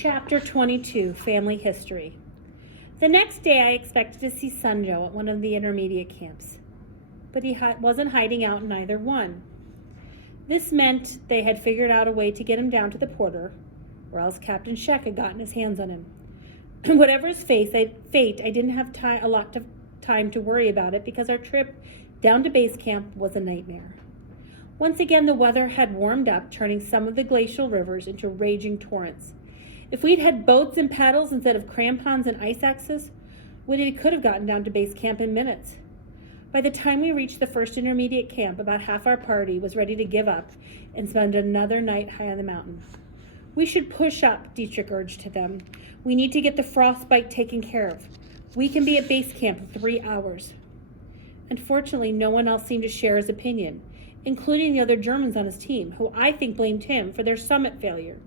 Chapter 22, Family History. The next day I expected to see Sunjo at one of the intermediate camps, but he wasn't hiding out in either one. This meant they had figured out a way to get him down to the porter, or else Captain Sheck had gotten his hands on him. Whatever his fate, I didn't have a lot of time to worry about it because our trip down to base camp was a nightmare. Once again, the weather had warmed up, turning some of the glacial rivers into raging torrents. If we'd had boats and paddles instead of crampons and ice axes, we could have gotten down to base camp in minutes. By the time we reached the first intermediate camp, about half our party was ready to give up and spend another night high on the mountain. "We should push up," Dietrich urged to them. "We need to get the frostbite taken care of. We can be at base camp in 3 hours." Unfortunately, no one else seemed to share his opinion, including the other Germans on his team, who I think blamed him for their summit failure.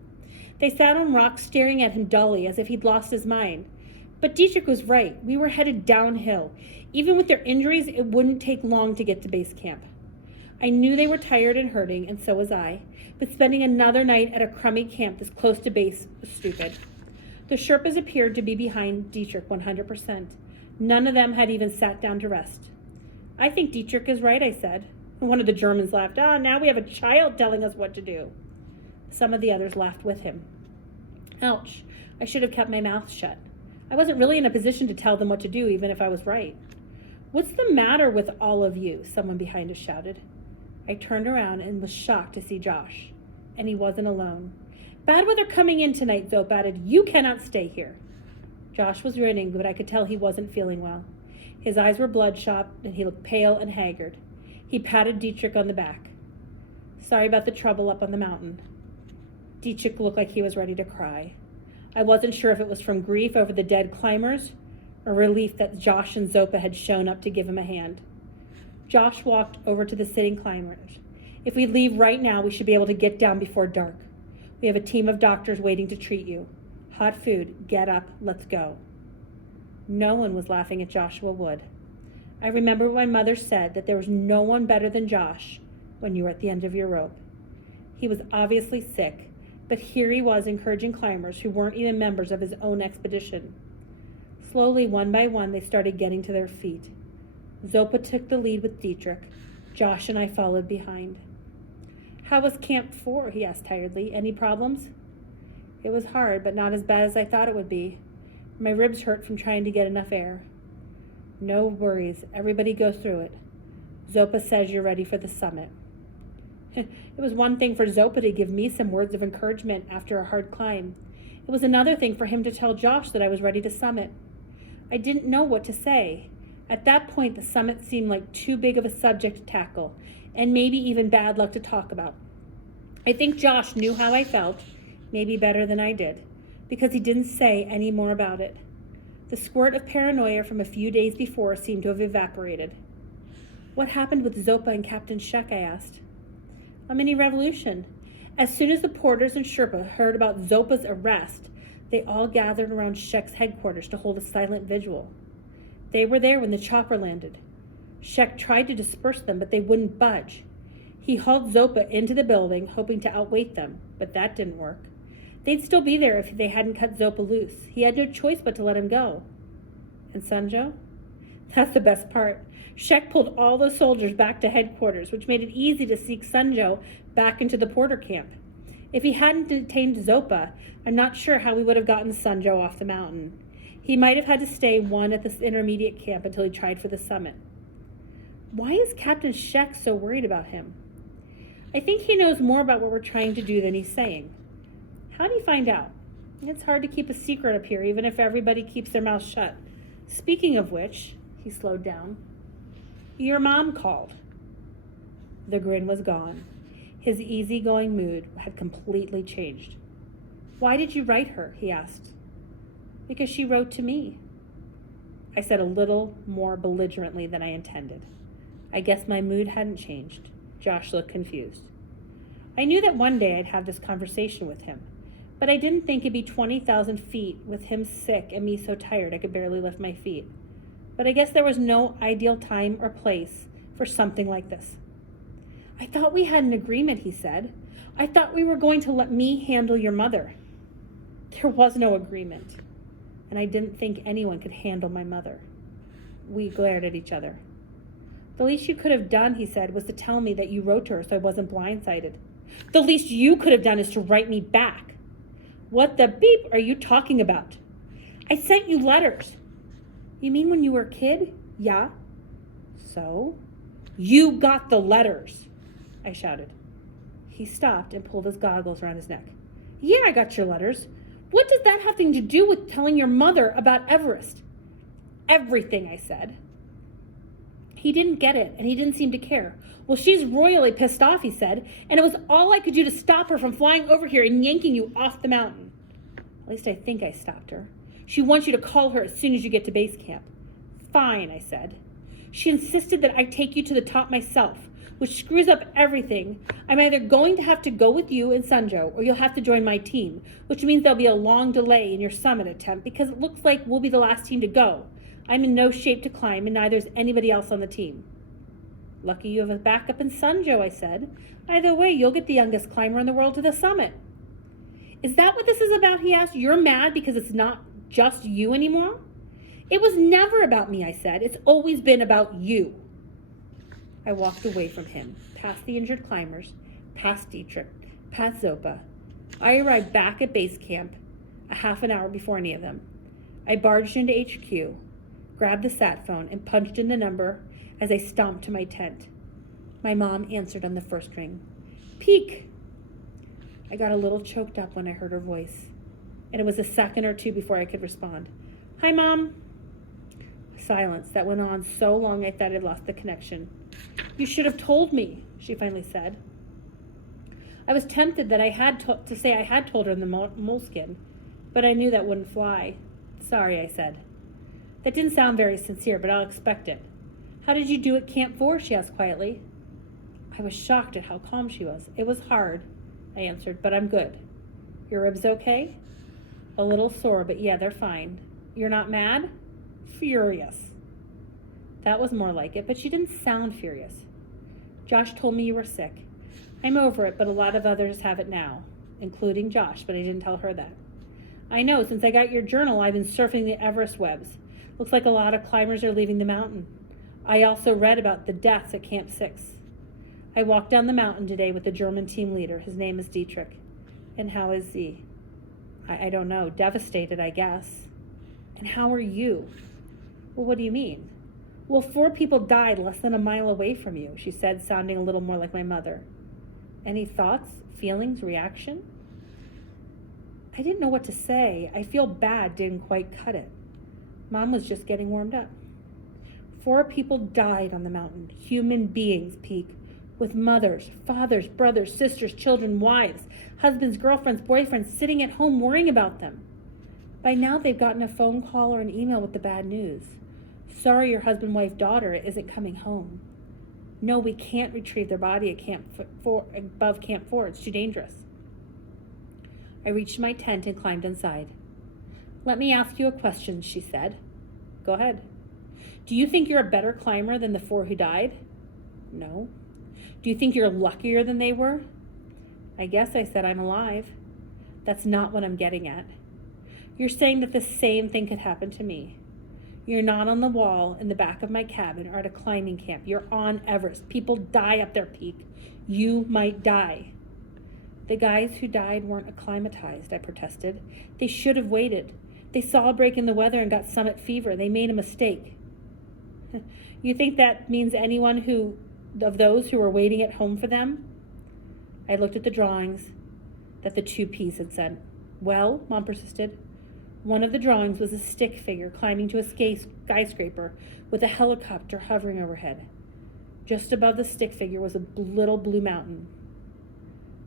They sat on rocks staring at him dully as if he'd lost his mind. But Dietrich was right. We were headed downhill. Even with their injuries, it wouldn't take long to get to base camp. I knew they were tired and hurting, and so was I, but spending another night at a crummy camp this close to base was stupid. The Sherpas appeared to be behind Dietrich 100%. None of them had even sat down to rest. "I think Dietrich is right," I said. One of the Germans laughed. Now we have a child telling us what to do." Some of the others laughed with him. Ouch, I should have kept my mouth shut. I wasn't really in a position to tell them what to do, even if I was right. "What's the matter with all of you?" someone behind us shouted. I turned around and was shocked to see Josh, and he wasn't alone. "Bad weather coming in tonight," Zope added. "You cannot stay here." Josh was grinning, but I could tell he wasn't feeling well. His eyes were bloodshot, and he looked pale and haggard. He patted Dietrich on the back. "Sorry about the trouble up on the mountain." Dietrich looked like he was ready to cry. I wasn't sure if it was from grief over the dead climbers or relief that Josh and Zopa had shown up to give him a hand. Josh walked over to the sitting climbers. "If we leave right now, we should be able to get down before dark. We have a team of doctors waiting to treat you. Hot food. Get up. Let's go." No one was laughing at Joshua Wood. I remember my mother said that there was no one better than Josh when you were at the end of your rope. He was obviously sick, but here he was encouraging climbers who weren't even members of his own expedition. Slowly, one by one, they started getting to their feet. Zopa took the lead with Dietrich. Josh and I followed behind. "How was Camp 4?" he asked tiredly. "Any problems?" It was hard, but not as bad as I thought it would be. My ribs hurt from trying to get enough air. "No worries. Everybody goes through it. Zopa says you're ready for the summit." It was one thing for Zopa to give me some words of encouragement after a hard climb. It was another thing for him to tell Josh that I was ready to summit. I didn't know what to say. At that point, the summit seemed like too big of a subject to tackle, and maybe even bad luck to talk about. I think Josh knew how I felt, maybe better than I did, because he didn't say any more about it. The squirt of paranoia from a few days before seemed to have evaporated. "What happened with Zopa and Captain Sheck?" I asked. "A mini revolution. As soon as the porters and Sherpa heard about Zopa's arrest, they all gathered around Sheck's headquarters to hold a silent vigil. They were there when the chopper landed. Sheck tried to disperse them, but they wouldn't budge. He hauled Zopa into the building, hoping to outweight them, but that didn't work. They'd still be there if they hadn't cut Zopa loose. He had no choice but to let him go." "And Sunjo?" "That's the best part. Sheck pulled all the soldiers back to headquarters, which made it easy to sneak Sunjo back into the porter camp. If he hadn't detained Zopa, I'm not sure how we would have gotten Sunjo off the mountain. He might have had to stay one at this intermediate camp until he tried for the summit." "Why is Captain Sheck so worried about him?" "I think he knows more about what we're trying to do than he's saying." "How do you find out?" "It's hard to keep a secret up here, even if everybody keeps their mouth shut. Speaking of which," he slowed down, "your mom called." The grin was gone. His easygoing mood had completely changed. "Why did you write her?" he asked. "Because she wrote to me." I said a little more belligerently than I intended. I guess my mood hadn't changed. Josh looked confused. I knew that one day I'd have this conversation with him, but I didn't think it'd be 20,000 feet with him sick and me so tired I could barely lift my feet. But I guess there was no ideal time or place for something like this. "I thought we had an agreement," he said. "I thought we were going to let me handle your mother." There was no agreement, and I didn't think anyone could handle my mother. We glared at each other. The least you could have done, he said, was to tell me that you wrote to her so I wasn't blindsided. The least you could have done is to write me back. What the beep are you talking about? I sent you letters. You mean when you were a kid? Yeah. So? You got the letters, I shouted. He stopped and pulled his goggles around his neck. Yeah, I got your letters. What does that have to do with telling your mother about Everest? Everything, I said. He didn't get it, and he didn't seem to care. Well, she's royally pissed off, he said, and it was all I could do to stop her from flying over here and yanking you off the mountain. At least I think I stopped her. She wants you to call her as soon as you get to base camp. Fine, I said. She insisted that I take you to the top myself, which screws up everything. I'm either going to have to go with you and Sanjo, or you'll have to join my team, which means there'll be a long delay in your summit attempt because it looks like we'll be the last team to go. I'm in no shape to climb, and neither is anybody else on the team. Lucky you have a backup in Sanjo, I said. Either way, you'll get the youngest climber in the world to the summit. Is that what this is about, he asked? You're mad because it's not just you anymore? It was never about me, I said. It's always been about you. I walked away from him, past the injured climbers, past Dietrich, past Zopa. I arrived back at base camp a half an hour before any of them. I barged into HQ, grabbed the sat phone, and punched in the number as I stomped to my tent. My mom answered on the first ring. Peek! I got a little choked up when I heard her voice, and it was a second or two before I could respond. Hi, Mom. Silence that went on so long I thought I'd lost the connection. You should have told me, she finally said. I was tempted that I had to say I had told her in the moleskin, but I knew that wouldn't fly. Sorry, I said. That didn't sound very sincere, but I'll expect it. How did you do at Camp 4? She asked quietly. I was shocked at how calm she was. It was hard, I answered, but I'm good. Your ribs okay? A little sore, but yeah, they're fine. You're not mad? Furious. That was more like it, but she didn't sound furious. Josh told me you were sick. I'm over it, but a lot of others have it now, including Josh, but I didn't tell her that. I know, since I got your journal, I've been surfing the Everest webs. Looks like a lot of climbers are leaving the mountain. I also read about the deaths at Camp 6. I walked down the mountain today with the German team leader. His name is Dietrich. And how is he? I don't know. Devastated, I guess. And how are you? Well, what do you mean? Well, 4 people died less than a mile away from you, she said, sounding a little more like my mother. Any thoughts, feelings, reaction? I didn't know what to say. I feel bad didn't quite cut it. Mom was just getting warmed up. 4 people died on the mountain. Human beings, Peak. With mothers, fathers, brothers, sisters, children, wives, husbands, girlfriends, boyfriends sitting at home worrying about them. By now they've gotten a phone call or an email with the bad news. Sorry your husband, wife, daughter isn't coming home. No, we can't retrieve their body at above Camp 4. It's too dangerous. I reached my tent and climbed inside. Let me ask you a question, she said. Go ahead. Do you think you're a better climber than the 4 who died? No. Do you think you're luckier than they were? I guess I said I'm alive. That's not what I'm getting at. You're saying that the same thing could happen to me. You're not on the wall in the back of my cabin or at a climbing camp. You're on Everest. People die up their peak. You might die. The guys who died weren't acclimatized, I protested. They should have waited. They saw a break in the weather and got summit fever. They made a mistake. You think that means anyone of those who were waiting at home for them? I looked at the drawings that the 2 Ps had sent. Well, Mom persisted. One of the drawings was a stick figure climbing to a skyscraper with a helicopter hovering overhead. Just above the stick figure was a little blue mountain.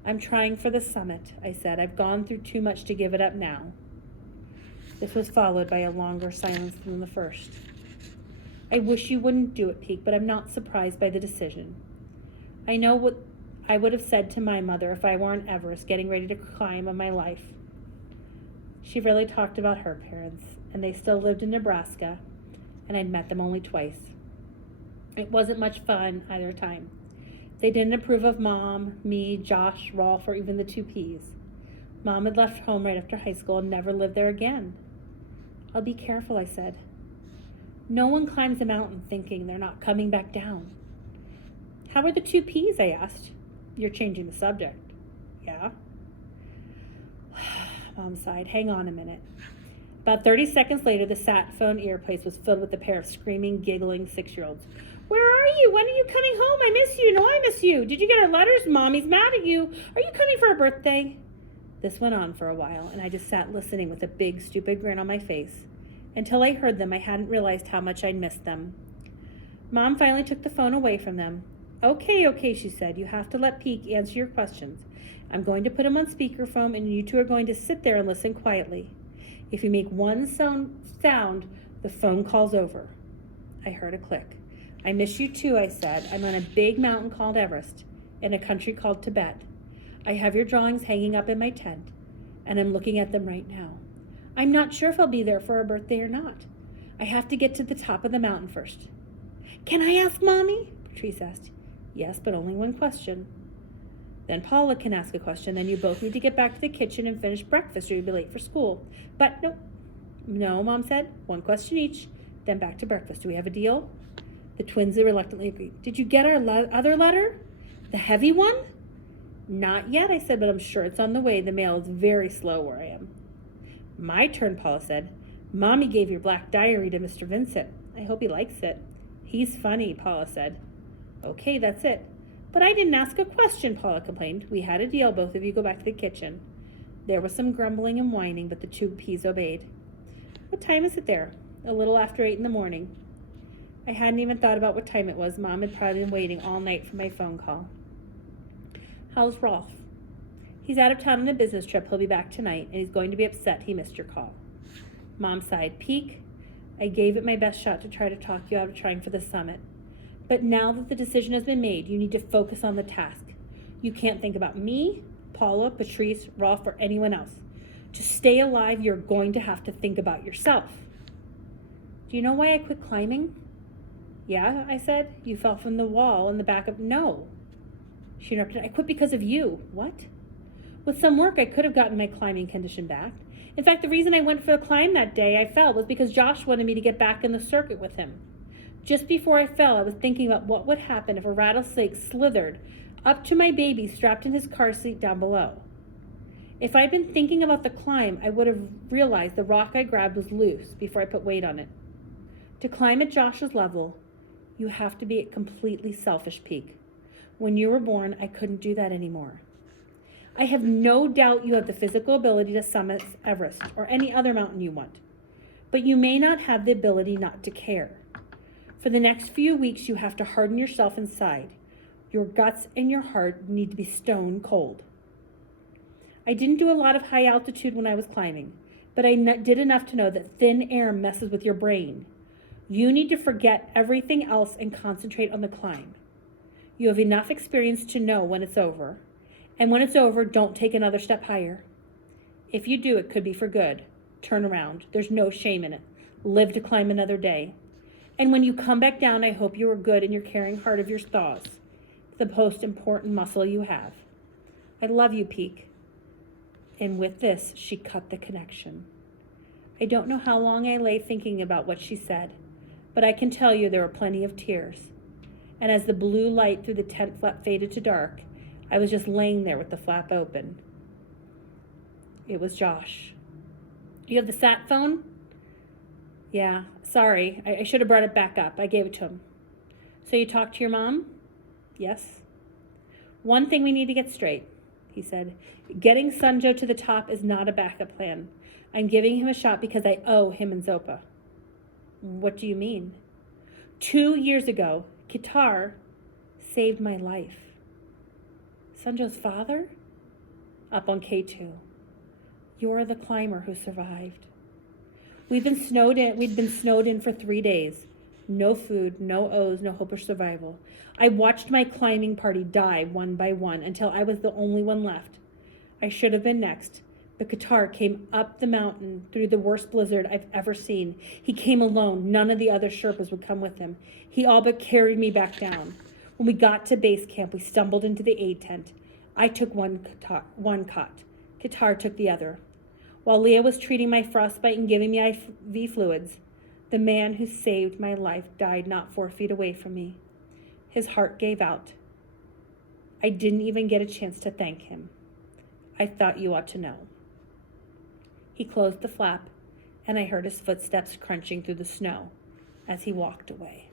I'm trying for the summit, I said. I've gone through too much to give it up now. This was followed by a longer silence than the first. I wish you wouldn't do it, Peak, but I'm not surprised by the decision. I know what I would have said to my mother if I were on Everest getting ready to climb of my life. She really talked about her parents, and they still lived in Nebraska, and I'd met them only twice. It wasn't much fun either time. They didn't approve of Mom, me, Josh, Rolf, or even the 2 Ps. Mom had left home right after high school and never lived there again. I'll be careful, I said. No one climbs a mountain thinking they're not coming back down. How are the 2 P's, I asked. You're changing the subject. Yeah? Mom sighed. Hang on a minute. About 30 seconds later, the sat phone earpiece was filled with a pair of screaming, giggling 6-year-olds. Where are you? When are you coming home? I miss you. No, I miss you. Did you get our letters? Mommy's mad at you. Are you coming for our birthday? This went on for a while, and I just sat listening with a big, stupid grin on my face. Until I heard them, I hadn't realized how much I'd missed them. Mom finally took the phone away from them. Okay, she said. You have to let Peek answer your questions. I'm going to put him on speakerphone, and you 2 are going to sit there and listen quietly. If you make one sound, the phone call's over. I heard a click. I miss you too, I said. I'm on a big mountain called Everest, in a country called Tibet. I have your drawings hanging up in my tent, and I'm looking at them right now. I'm not sure if I'll be there for our birthday or not. I have to get to the top of the mountain first. Can I ask Mommy? Patrice asked. Yes, but only one question. Then Paula can ask a question. Then you both need to get back to the kitchen and finish breakfast or you'll be late for school. But no, Mom said. 1 question each, then back to breakfast. Do we have a deal? The twins reluctantly agreed. Did you get our other letter? The heavy one? Not yet, I said, but I'm sure it's on the way. The mail is very slow where I am. My turn, Paula said. Mommy gave your black diary to Mr. Vincent. I hope he likes it. He's funny, Paula said. Okay, that's it. But I didn't ask a question, Paula complained. We had a deal. Both of you go back to the kitchen. There was some grumbling and whining, but the 2 P's obeyed. What time is it there? A little after 8 in the morning. I hadn't even thought about what time it was. Mom had probably been waiting all night for my phone call. How's Rolf? He's out of town on a business trip. He'll be back tonight, and he's going to be upset he missed your call. Mom sighed. Peek, I gave it my best shot to try to talk you out of trying for the summit. But now that the decision has been made, you need to focus on the task. You can't think about me, Paula, Patrice, Rolf, or anyone else. To stay alive, you're going to have to think about yourself. Do you know why I quit climbing? Yeah, I said. You fell from the wall in the back of... No. She interrupted. I quit because of you. What? With some work, I could have gotten my climbing condition back. In fact, the reason I went for the climb that day I fell was because Josh wanted me to get back in the circuit with him. Just before I fell, I was thinking about what would happen if a rattlesnake slithered up to my baby strapped in his car seat down below. If I'd been thinking about the climb, I would have realized the rock I grabbed was loose before I put weight on it. To climb at Josh's level, you have to be at completely selfish peak. When you were born, I couldn't do that anymore. I have no doubt you have the physical ability to summit Everest or any other mountain you want, but you may not have the ability not to care. For the next few weeks, you have to harden yourself inside. Your guts and your heart need to be stone cold. I didn't do a lot of high altitude when I was climbing, but I did enough to know that thin air messes with your brain. You need to forget everything else and concentrate on the climb. You have enough experience to know when it's over. And when it's over, don't take another step higher. If you do, it could be for good. Turn around. There's no shame in it. Live to climb another day. And when you come back down, I hope you are good in your caring heart of your thaws, the most important muscle you have. I love you, Peek. And with this, she cut the connection. I don't know how long I lay thinking about what she said, but I can tell you there were plenty of tears. And as the blue light through the tent flap faded to dark, I was just laying there with the flap open. It was Josh. You have the sat phone? Yeah, sorry. I should have brought it back up. I gave it to him. So you talked to your mom? Yes. One thing we need to get straight, he said. Getting Sanjo to the top is not a backup plan. I'm giving him a shot because I owe him and Zopa. What do you mean? 2 years ago, Qatar saved my life. Sanjo's father? Up on K2. You're the climber who survived. We'd been snowed in for 3 days. No food, no O's, no hope of survival. I watched my climbing party die one by one until I was the only one left. I should have been next, but Qatar came up the mountain through the worst blizzard I've ever seen. He came alone. None of the other Sherpas would come with him. He all but carried me back down. When we got to base camp, we stumbled into the aid tent. I took one cot. Guitar took the other. While Leah was treating my frostbite and giving me IV fluids, the man who saved my life died not 4 feet away from me. His heart gave out. I didn't even get a chance to thank him. I thought you ought to know. He closed the flap, and I heard his footsteps crunching through the snow as he walked away.